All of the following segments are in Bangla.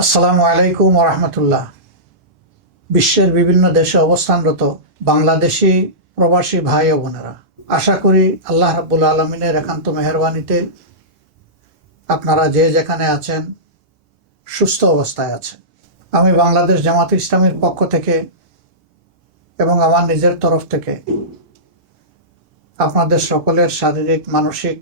আসসালামু আলাইকুম ওরহমতুল্লাহ। বিশ্বের বিভিন্ন দেশে অবস্থানরত বাংলাদেশি প্রবাসী ভাই ও বোনেরা, আশা করি আল্লাহ রাব্বুল আলমিনের একান্ত মেহরবানিতে আপনারা যে যেখানে আছেন সুস্থ অবস্থায় আছেন। আমি বাংলাদেশ জামাত ইসলামীর পক্ষ থেকে এবং আমার নিজের তরফ থেকে আপনাদের সকলের শারীরিক মানসিক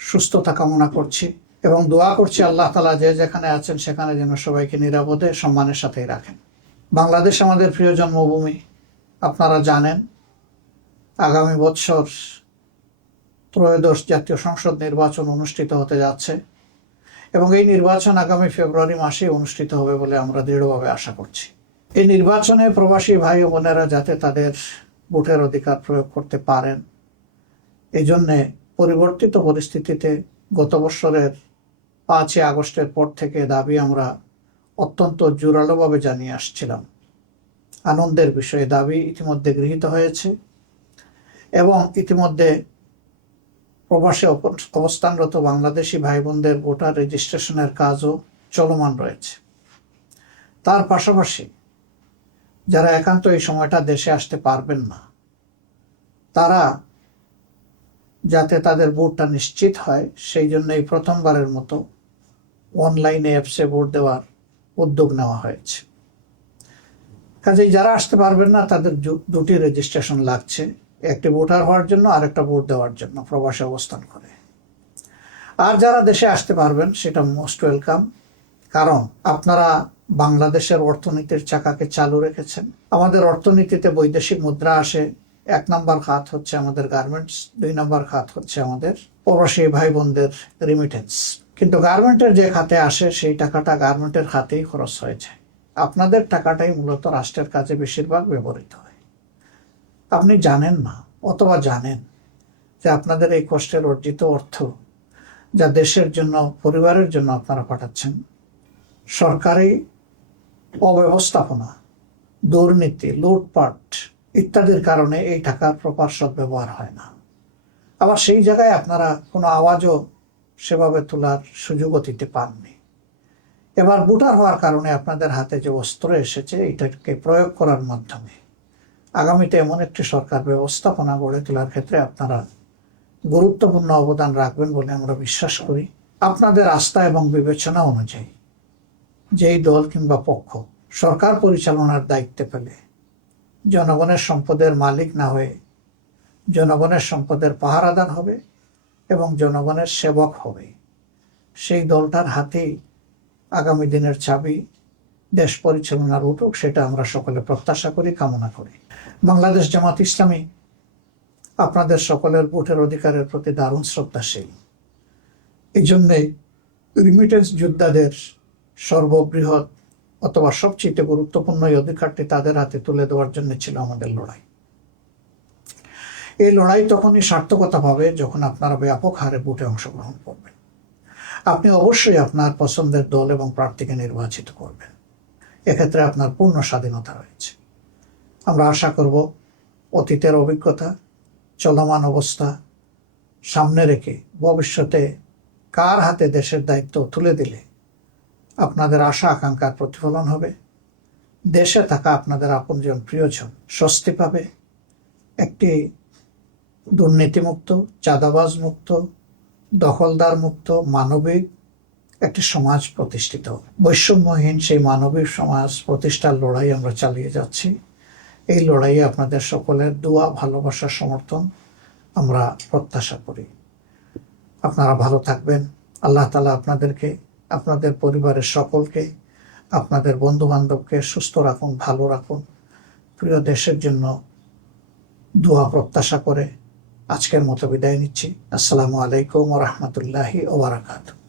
সুস্থতা কামনা করছি এবং দোয়া করছি আল্লাহ তাআলা যে যেখানে আছেন সেখানে যেন সবাইকে নিরাপদে সম্মানের সাথেই রাখেন। বাংলাদেশ আমাদের প্রিয় জন্মভূমি। আপনারা জানেন আগামী বছর ত্রয়োদশ জাতীয় সংসদ নির্বাচন অনুষ্ঠিত হতে যাচ্ছে এবং এই নির্বাচন আগামী ফেব্রুয়ারি মাসে অনুষ্ঠিত হবে বলে আমরা দৃঢ়ভাবে আশা করছি। এই নির্বাচনে প্রবাসী ভাই ও বোনেরা যাতে তাদের ভোটের অধিকার প্রয়োগ করতে পারেন, এই জন্যে পরিবর্তিত পরিস্থিতিতে গত বছরের 5ই আগস্টের পর থেকে দাবি আমরা অত্যন্ত জোরালোভাবে জানিয়ে আসছিলাম। আনন্দের বিষয়ে দাবি ইতিমধ্যে গৃহীত হয়েছে এবং ইতিমধ্যে প্রবাসে অবস্থানরত বাংলাদেশি ভাই বোনদের ভোটার রেজিস্ট্রেশনের কাজও চলমান রয়েছে। তার পাশাপাশি যারা একান্ত এই সময়টা দেশে আসতে পারবেন না, তারা যাতে তাদের ভোটটা নিশ্চিত হয় সেই জন্য এই প্রথমবারের মতো অনলাইনে অ্যাপসে ভোট দেওয়ার উদ্যোগ নেওয়া হয়েছে। কাজেই যারা আসতে পারবেন না তাদের দুটি রেজিস্ট্রেশন লাগছে, একটি ভোটার হওয়ার জন্য আর একটা ভোট দেওয়ার জন্য প্রবাসে অবস্থান করে। আর যারা দেশে আসতে পারবেন সেটা মোস্ট ওয়েলকাম, কারণ আপনারা বাংলাদেশের অর্থনীতির চাকাকে চালু রেখেছেন। আমাদের অর্থনীতিতে বৈদেশিক মুদ্রা আসে, 1 নম্বর খাত হচ্ছে আমাদের গার্মেন্টস, 2 নম্বর খাত হচ্ছে আমাদের প্রবাসী ভাই বোনদের রিমিটেন্স। কিন্তু গার্মেন্টের যে খাতে আসে সেই টাকাটা গার্মেন্টের খাতেই খরচ হয়ে যায়। আপনাদের টাকাটাই মূলত রাষ্ট্রের কাজে বেশিরভাগ ব্যবহৃত হয়। আপনি জানেন না অথবা জানেন যে আপনাদের এই কষ্টের অর্জিত অর্থ যা দেশের জন্য, পরিবারের জন্য আপনারা পাঠাচ্ছেন, সরকারি অব্যবস্থাপনা, দুর্নীতি, লুটপাট ইত্যাদির কারণে এই টাকার প্রপার সদ্ব্যবহার হয় না। আবার সেই জায়গায় আপনারা কোনো আওয়াজও সেভাবে তোলার সুযোগও দিতে পাননি। এবার ভোটার হওয়ার কারণে আপনাদের হাতে যে অস্ত্র এসেছে এটাকে প্রয়োগ করার মাধ্যমে আগামীতে এমন একটি সরকার ব্যবস্থাপনা গড়ে তোলার ক্ষেত্রে আপনারা গুরুত্বপূর্ণ অবদান রাখবেন বলে আমরা বিশ্বাস করি। আপনাদের আস্থা এবং বিবেচনা অনুযায়ী যেই দল কিংবা পক্ষ সরকার পরিচালনার দায়িত্বে পেলে জনগণের সম্পদের মালিক না হয়ে জনগণের সম্পদের পাহারাদার হবে এবং জনগণের সেবক হবে, সেই দলটার হাতেই আগামী দিনের চাবি দেশ পরিচালনার উঠুক, সেটা আমরা সকলে প্রত্যাশা করি, কামনা করি। বাংলাদেশ জামাত ইসলামী আপনাদের সকলের ভোটের অধিকারের প্রতি দারুণ শ্রদ্ধাশীল। এই জন্যেই রিমিটেন্স যোদ্ধাদের সর্ববৃহৎ অথবা সবচেয়ে গুরুত্বপূর্ণ এই অধিকারটি তাদের হাতে তুলে দেওয়ার জন্য ছিল আমাদের লড়াই। এই লড়াই তখনই সার্থকতা পাবে যখন আপনারা ব্যাপক হারে ভোটে অংশগ্রহণ করবেন। আপনি অবশ্যই আপনার পছন্দের দল এবং প্রার্থীকে নির্বাচিত করবেন, এক্ষেত্রে আপনার পূর্ণ স্বাধীনতা রয়েছে। আমরা আশা করব অতীতের অভিজ্ঞতা, চলমান অবস্থা সামনে রেখে ভবিষ্যতে কার হাতে দেশের দায়িত্ব তুলে দিলে আপনাদের আশা আকাঙ্ক্ষার প্রতিফলন হবে, দেশে থাকা আপনাদের আপনজন প্রিয়জন স্বস্তি পাবে, একটি দুর্নীতিমুক্ত, চাঁদাবাজ মুক্ত, দখলদার মুক্ত, মানবিক একটি সমাজ প্রতিষ্ঠিত, বৈষম্যহীন সেই মানবিক সমাজ প্রতিষ্ঠার লড়াই আমরা চালিয়ে যাচ্ছি। এই লড়াইয়ে আপনাদের সকলের দোয়া, ভালোবাসা, সমর্থন আমরা প্রত্যাশা করি। আপনারা ভালো থাকবেন। আল্লাহ তাআলা আপনাদেরকে, আপনাদের পরিবারের সকলকে, আপনাদের বন্ধু বান্ধবকে সুস্থ রাখুন, ভালো রাখুন। প্রিয় দেশের জন্য দোয়া প্রত্যাশা করে আজকের মতো বিদায় নিচ্ছি। আসসালামু আলাইকুম ওয়া রাহমাতুল্লাহি ওয়া বারাকাতুহু।